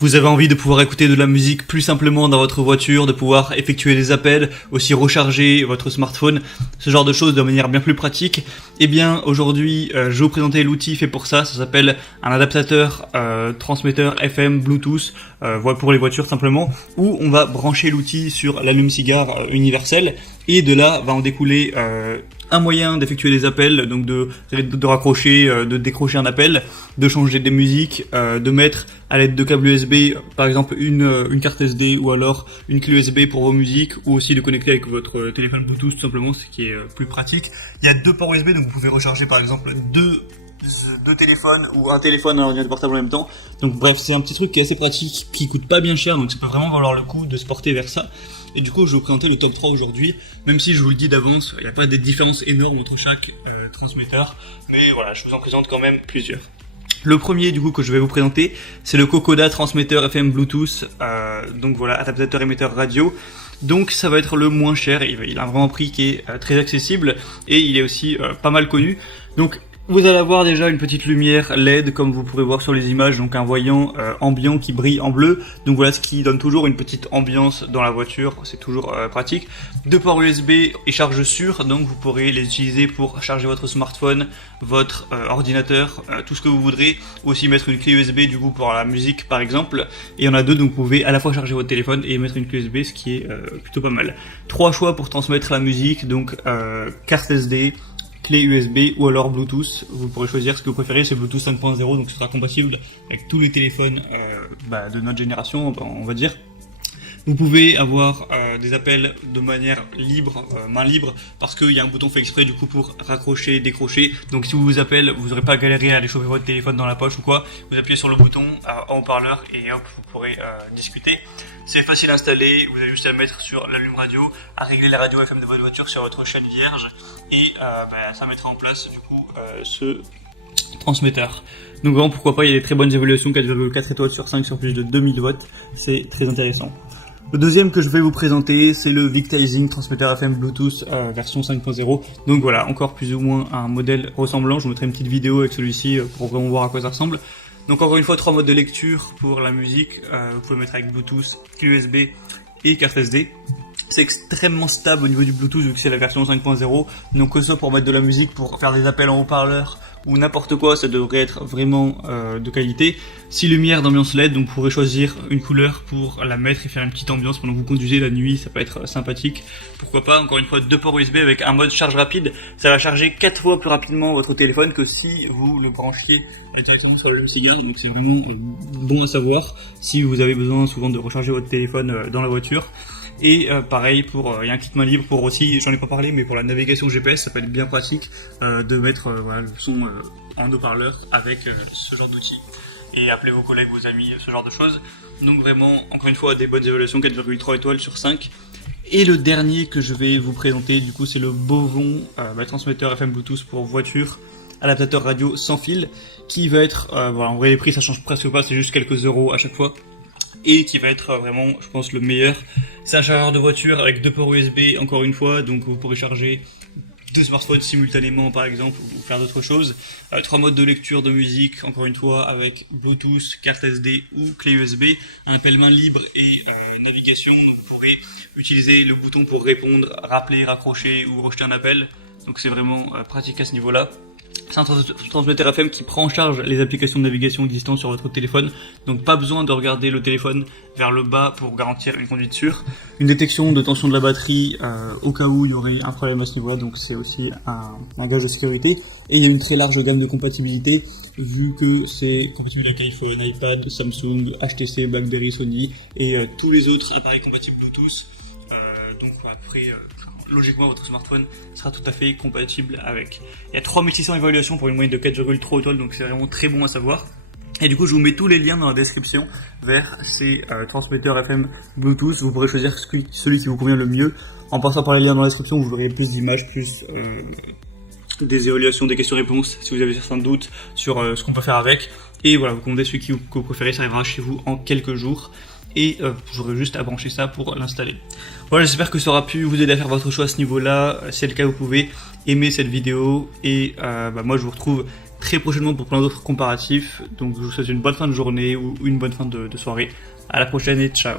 Vous avez envie de pouvoir écouter de la musique plus simplement dans votre voiture, de pouvoir effectuer des appels, aussi recharger votre smartphone, ce genre de choses de manière bien plus pratique. Eh bien, aujourd'hui, je vais vous présenter l'outil fait pour ça. Ça s'appelle un adaptateur transmetteur FM Bluetooth pour les voitures simplement, où on va brancher l'outil sur l'allume-cigare universel et de là va en découler un moyen d'effectuer des appels, donc de raccrocher, de décrocher un appel, de changer des musiques, de mettre à l'aide de câbles USB, par exemple une carte SD ou alors une clé USB pour vos musiques, ou aussi de connecter avec votre téléphone Bluetooth tout simplement, ce qui est plus pratique. Il y a deux ports USB, donc vous pouvez recharger par exemple deux téléphones ou un téléphone et un ordinateur portable en même temps. Donc bref, c'est un petit truc qui est assez pratique, qui coûte pas bien cher, donc ça peut vraiment valoir le coup de se porter vers ça. Et du coup, je vais vous présenter le top 3 aujourd'hui, même si je vous le dis d'avance, il n'y a pas des différences énormes entre chaque transmetteur, mais voilà, je vous en présente quand même plusieurs. Le premier du coup que je vais vous présenter, c'est le Kokoda transmetteur FM Bluetooth, donc voilà, adaptateur émetteur radio. Donc ça va être le moins cher, il a vraiment un prix qui est très accessible et il est aussi pas mal connu. Donc vous allez avoir déjà une petite lumière LED comme vous pourrez voir sur les images, donc un voyant ambiant qui brille en bleu. Donc voilà, ce qui donne toujours une petite ambiance dans la voiture, c'est toujours pratique. Deux ports USB et charge sûre, donc vous pourrez les utiliser pour charger votre smartphone, votre ordinateur, tout ce que vous voudrez. Aussi mettre une clé USB du coup pour la musique par exemple. Et il y en a deux, donc vous pouvez à la fois charger votre téléphone et mettre une clé USB, ce qui est plutôt pas mal. Trois choix pour transmettre la musique, donc carte SD, clé USB ou alors Bluetooth. Vous pourrez choisir ce que vous préférez, c'est Bluetooth 5.0, donc ce sera compatible avec tous les téléphones de notre génération, on va dire. Vous pouvez avoir des appels de manière libre, main libre, parce qu'il y a un bouton fait exprès du coup pour raccrocher, décrocher. Donc si vous vous appelez, vous n'aurez pas à galérer à aller choper votre téléphone dans la poche ou quoi. Vous appuyez sur le bouton en haut-parleur et hop, vous pourrez discuter. C'est facile à installer, vous avez juste à le mettre sur l'allume radio, à régler la radio FM de votre voiture sur votre chaîne vierge et ça mettra en place du coup ce transmetteur. Donc vraiment pourquoi pas, il y a des très bonnes évaluations, 4,4 étoiles sur 5 sur plus de 2000 watts, c'est très intéressant. Le deuxième que je vais vous présenter, c'est le Victising transmetteur FM Bluetooth version 5.0. Donc voilà, encore plus ou moins un modèle ressemblant. Je vous mettrai une petite vidéo avec celui-ci pour vraiment voir à quoi ça ressemble. Donc encore une fois, 3 modes de lecture pour la musique. Vous pouvez mettre avec Bluetooth, clé USB et carte SD. C'est extrêmement stable au niveau du Bluetooth vu que c'est la version 5.0. Donc que ce soit pour mettre de la musique, pour faire des appels en haut-parleur ou n'importe quoi, ça devrait être vraiment de qualité. 6 lumières d'ambiance LED, donc vous pourrez choisir une couleur pour la mettre et faire une petite ambiance pendant que vous conduisez la nuit, ça peut être sympathique. Pourquoi pas, encore une fois, 2 ports USB avec un mode charge rapide, ça va charger 4 fois plus rapidement votre téléphone que si vous le branchiez directement sur le cigare, donc c'est vraiment bon à savoir si vous avez besoin souvent de recharger votre téléphone dans la voiture. Et pareil pour il y a un kit main libre pour aussi, j'en ai pas parlé, mais pour la navigation GPS ça peut être bien pratique de mettre voilà, le son en haut-parleur avec ce genre d'outil et appeler vos collègues, vos amis, ce genre de choses. Donc vraiment encore une fois des bonnes évaluations, 4,3 étoiles sur 5. Et le dernier que je vais vous présenter du coup c'est le Bovon transmetteur FM Bluetooth pour voiture, adaptateur radio sans fil, qui va être voilà, en vrai les prix ça change presque pas, c'est juste quelques euros à chaque fois. Et qui va être vraiment, je pense, le meilleur. C'est un chargeur de voiture avec 2 ports USB, encore une fois, donc vous pourrez charger 2 smartphones simultanément par exemple, ou faire d'autres choses. 3 modes de lecture de musique, encore une fois, avec Bluetooth, carte SD ou clé USB. Un appel main libre et navigation, donc vous pourrez utiliser le bouton pour répondre, rappeler, raccrocher ou rejeter un appel. Donc c'est vraiment pratique à ce niveau-là. C'est un transmetteur FM qui prend en charge les applications de navigation existantes sur votre téléphone, donc pas besoin de regarder le téléphone vers le bas pour garantir une conduite sûre. Une détection de tension de la batterie au cas où il y aurait un problème à ce niveau-là, donc c'est aussi un gage de sécurité. Et il y a une très large gamme de compatibilité, vu que c'est compatible avec iPhone, iPad, Samsung, HTC, BlackBerry, Sony et tous les autres appareils compatibles Bluetooth. Donc après... logiquement votre smartphone sera tout à fait compatible avec. Il y a 3600 évaluations pour une moyenne de 4,3 étoiles, donc c'est vraiment très bon à savoir. Et du coup je vous mets tous les liens dans la description vers ces transmetteurs FM Bluetooth. Vous pourrez choisir celui qui vous convient le mieux. En passant par les liens dans la description, vous verrez plus d'images, plus des évaluations, des questions-réponses si vous avez certains doutes sur ce qu'on peut faire avec. Et voilà, vous commandez celui que vous préférez, ça arrivera chez vous en quelques jours. Et j'aurai juste à brancher ça pour l'installer. Voilà, j'espère que ça aura pu vous aider à faire votre choix à ce niveau-là. Si c'est le cas, vous pouvez aimer cette vidéo. Et moi, je vous retrouve très prochainement pour plein d'autres comparatifs. Donc je vous souhaite une bonne fin de journée ou une bonne fin de soirée. À la prochaine et ciao.